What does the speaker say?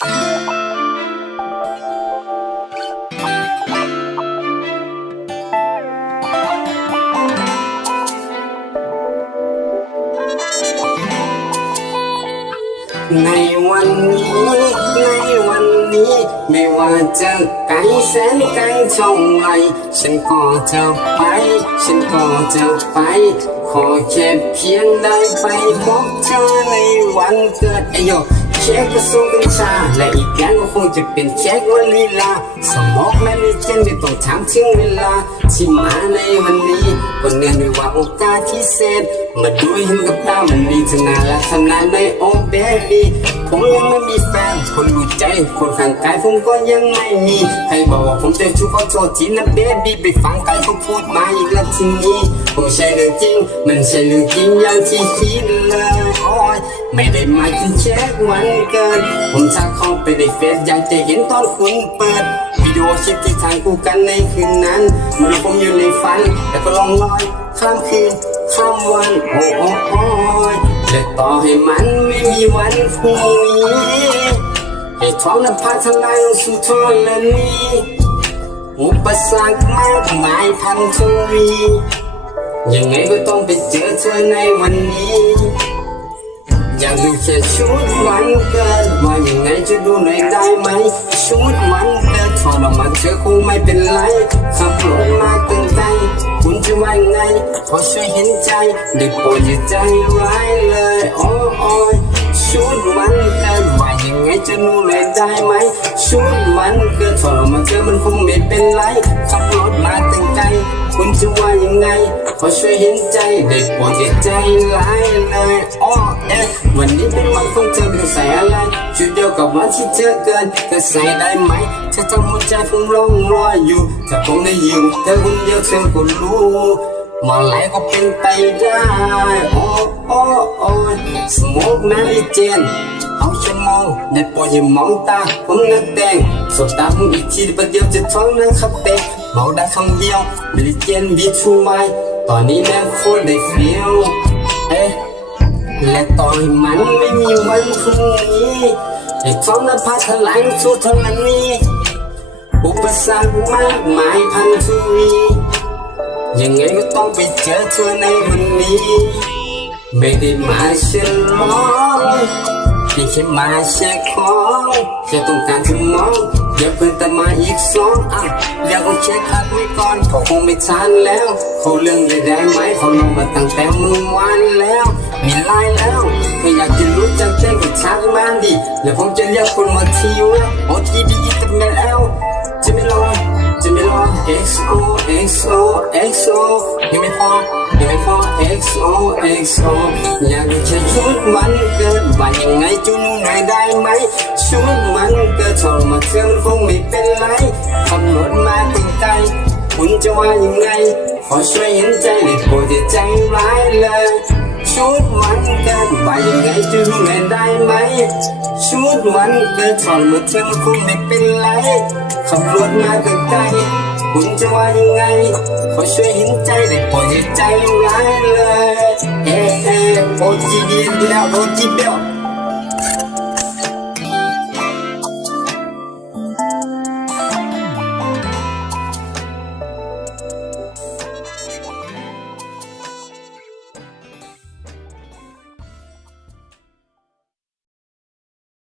ในวันนี้ ในวันนี้ ไม่ว่าจะไกลแสนไกลเท่าไรฉันก็จะไป ฉันก็จะไป ขอแค่เพียงได้ไปพบเธอในวันเกิดไอโย เค้กก็ส่งกัญชาและอีกอย่างก็คงจะเป็นเช็ควันลีลาสมองและมีเจนไม่ต้องถามถึงเวลาที่มาในวันนี้ก็เนื่องด้วยว่าโอกาสที่เศษมาดูเห็นกับตามันดีทั้งน่ารักขนาในโอ้เบบี้ ผมยังไม่มีแฟน คนรู้ใจ คนข้างกายผมก็ยังไม่มี ใครบอกว่าผมจะชูขอโทษทีนะเบบี้ไปฟังใครเขาพูดมาอีกแล้วทีนี้ผมใช่เรื่องจริง มันใช่เรื่องจริงอย่างที่คิดเลยโอ้ยไม่ได้หมายถึงเช็ควันเกิด ผมทักเข้าไปในเฟซอยากจะเห็นตอนคุณเปิดวิดีโอชิปที่ทางกูกันในคืนนั้นเมื่อผมอยู่ในฝันแต่ก็ลองลอยข้ามคืนข้ามวันโอ้โอ้โอ้ย และต่อให้มันไม่มีวันพรุ่งนี้ให้ท้องนภาทลายลงสู่ทอและนี้อุปสรรคมากมายพันทวียังไงก็ต้องไปเจอเธอในวันนี้ อยากดูแค่ชุดวันเกิดว่ายังไงจะดูหน่อยได้ไหม ชุดวันเกิดถอดออกมาเธอคงไม่เป็นไรขับรถมา ว่ายไงขอช่วยเห็นใจได้โปรดอย่าใจร้ายเลยโอ้โอ้ยชุดมันเกิดว่ายังไงจะดูหน่อยได้ไหมชุดมันเกิดถอดออกมาเธอมันคงไม่เป็นไรขับรถมาตั้งไกลคุณจะว่ายังไง ขอช่วยเห็นใจได้โปรดใจร้ายเลยอ้อเอ๊ะวันนี้เป็นวันของเธอเป็นใส่อะไรชุดเดียวกับวันที่เธอเกินเธอใส่ได้ไหมเธอทำหัวใจผมร้องรออยู่ถ้าผมได้อยู่เธอคนเดียวเธอก็รู้มาไหลก็เป็นไปได้โอ้โอ้โอ้สโมกแมรี่เจนเอาชั่วโมงได้ปรดอย่ามองตาผมนักแดงสบตาผมอีกทีประเดี๋ยวจะท้องนะครับเต็กบอกได้คำเดียวไม่ได้เจนบีทูไม ตอนนี้แม่งโคตรได้ฟีลเอ๊ะและต่อให้มันไม่มีวันพรุ่งนี้ให้ท้องนภาทลายสู่ธรณีอุปสรรคมากมายพันทวียังไงก็ต้องไปเจอเธอในวันนี้ ไม่ได้มาฉลอง เพียงแค่มาเช็คของแค่ต้องการจะมองอย่าเพิ่งแต่มาอีกสองอะแล้วก็เช็คอัพไว้ก่อนเพราะคงไม่ทันแล้วเขาเรื่องเลยได้ไหมเขาลงมาตั้งแต่เมื่อวานแล้วมีไลน์แล้วถ้าอยากจะรู้จักแจ้งกับชักมาดิแล้วผมจะเรียกคนมาทีว่าโอทีบีอินเตอร์เน็ตแล้วจะไม่รอ จะไม่รอ XO XO XO ยังไม่พอยังไม่พอ XO XO อยากจะชุดวันเกิดว่ายังไงจุนหน่อยได้ไหม ชุดวันเกิดชอบมาเชื่อมันคงไม่เป็นไรขับรถมาตั้งไกลคุณจะว่ายังไง ขอช่วยเห็นใจได้โปรดอย่าใจร้ายเลย ชุดวันเกิดไปยังไงจะรู้ไงได้ไหม ชุดวันเกิดถอดมือเธอมันคงไม่เป็นไรขับรถมาไกลคุณจะว่ายังไง ขอช่วยเห็นใจได้ปรดอยใจร้ายเลย เอ๊ะเอ๊ะโอจีดีแล้วโอจีเบล